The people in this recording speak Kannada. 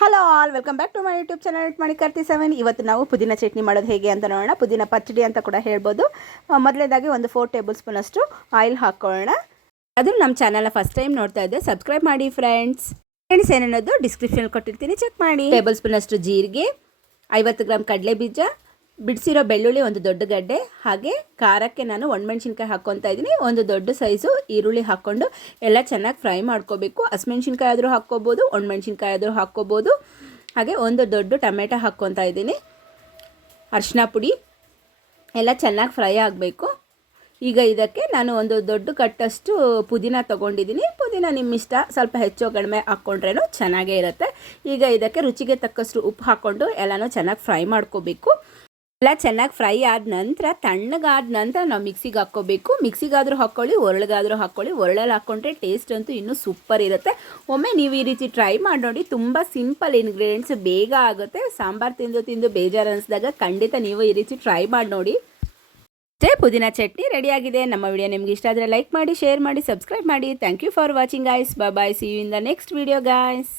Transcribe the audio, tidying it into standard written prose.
Hello all, welcome back to my YouTube channel Manikarthi 7. ಇವತ್ತು ನಾವು ಪುದೀನ ಚಟ್ನಿ ಮಾಡೋದು ಹೇಗೆ ಅಂತ ನೋಡೋಣ. ಪುದೀನ ಪಚ್ಚಡಿ ಅಂತ ಕೂಡ ಹೇಳ್ಬೋದು. ಮೊದಲನೇದಾಗಿ ಒಂದು 4 ಟೇಬಲ್ ಸ್ಪೂನ್ ಅಷ್ಟು ಆಯಿಲ್ ಹಾಕೊಳ್ಳೋಣ. ಅದು ನಮ್ಮ ಚಾನಲ್ನ ಫಸ್ಟ್ ಟೈಮ್ ನೋಡ್ತಾ ಇದ್ದೆ, ಸಬ್ಸ್ಕ್ರೈಬ್ ಮಾಡಿ ಫ್ರೆಂಡ್ಸ್. ಏನೇನೋದು ಡಿಸ್ಕ್ರಿಪ್ಷನ್ ಕೊಟ್ಟಿರ್ತೀನಿ, ಚೆಕ್ ಮಾಡಿ. ಟೇಬಲ್ ಸ್ಪೂನ್ ಅಷ್ಟು ಜೀರಿಗೆ, 50 ಗ್ರಾಮ್ ಕಡಲೆ ಬೀಜ, ಬಿಡಿಸಿರೋ ಬೆಳ್ಳುಳ್ಳಿ ಒಂದು ದೊಡ್ಡ ಗಡ್ಡೆ, ಹಾಗೆ ಖಾರಕ್ಕೆ ನಾನು ಒಣಮೆಣ್ಸಿನ್ಕಾಯಿ ಹಾಕ್ಕೊತಾ ಇದ್ದೀನಿ. ಒಂದು ದೊಡ್ಡ ಸೈಜು ಈರುಳ್ಳಿ ಹಾಕ್ಕೊಂಡು ಎಲ್ಲ ಚೆನ್ನಾಗಿ ಫ್ರೈ ಮಾಡ್ಕೋಬೇಕು. ಹಸಿಮೆಣ್ಸಿನ್ಕಾಯಿ ಆದರೂ ಹಾಕ್ಕೋಬೋದು, ಒಣಮೆಣ್ಸಿನ್ಕಾಯಿ ಆದರೂ ಹಾಕ್ಕೋಬೋದು. ಹಾಗೆ ಒಂದು ದೊಡ್ಡ ಟೊಮೆಟೊ ಹಾಕ್ಕೊತಾ ಇದ್ದೀನಿ. ಅರಿಶಿನ ಪುಡಿ ಎಲ್ಲ ಚೆನ್ನಾಗಿ ಫ್ರೈ ಆಗಬೇಕು. ಈಗ ಇದಕ್ಕೆ ನಾನು ಒಂದು ದೊಡ್ಡ ಕಟ್ಟಷ್ಟು ಪುದೀನ ತೊಗೊಂಡಿದ್ದೀನಿ. ಪುದೀನ ನಿಮ್ಮಿಷ್ಟ, ಸ್ವಲ್ಪ ಹೆಚ್ಚು ಕಡಿಮೆ ಹಾಕ್ಕೊಂಡ್ರೇನು ಚೆನ್ನಾಗೇ ಇರುತ್ತೆ. ಈಗ ಇದಕ್ಕೆ ರುಚಿಗೆ ತಕ್ಕಷ್ಟು ಉಪ್ಪು ಹಾಕ್ಕೊಂಡು ಎಲ್ಲನೂ ಚೆನ್ನಾಗಿ ಫ್ರೈ ಮಾಡ್ಕೋಬೇಕು. ಎಲ್ಲ ಚೆನ್ನಾಗಿ ಫ್ರೈ ಆದ ನಂತರ, ತಣ್ಣಗಾದ ನಂತರ ನಾವು ಮಿಕ್ಸಿಗೆ ಹಾಕ್ಕೋಬೇಕು. ಮಿಕ್ಸಿಗಾದರೂ ಹಾಕ್ಕೊಳ್ಳಿ, ಒರಳಿಗಾದರೂ ಹಾಕ್ಕೊಳ್ಳಿ. ಒರಳಲ್ಲಿ ಹಾಕ್ಕೊಂಡ್ರೆ ಟೇಸ್ಟ್ ಅಂತೂ ಇನ್ನೂ ಸೂಪರ್ ಇರುತ್ತೆ. ಒಮ್ಮೆ ನೀವು ಈ ರೀತಿ ಟ್ರೈ ಮಾಡಿ ನೋಡಿ. ತುಂಬ ಸಿಂಪಲ್ ಇಂಗ್ರೀಡಿಯೆಂಟ್ಸ್, ಬೇಗ ಆಗುತ್ತೆ. ಸಾಂಬಾರು ತಿಂದು ಬೇಜಾರು ಅನಿಸಿದಾಗ ಖಂಡಿತ ನೀವು ಈ ರೀತಿ ಟ್ರೈ ಮಾಡಿ ನೋಡಿ. ಪುದೀನ ಚಟ್ನಿ ರೆಡಿಯಾಗಿದೆ. ನಮ್ಮ ವಿಡಿಯೋ ನಿಮ್ಗೆ ಇಷ್ಟ ಆದರೆ ಲೈಕ್ ಮಾಡಿ, ಶೇರ್ ಮಾಡಿ, ಸಬ್ಸ್ಕ್ರೈಬ್ ಮಾಡಿ. Thank you for watching guys. Bye. See you in the next video guys.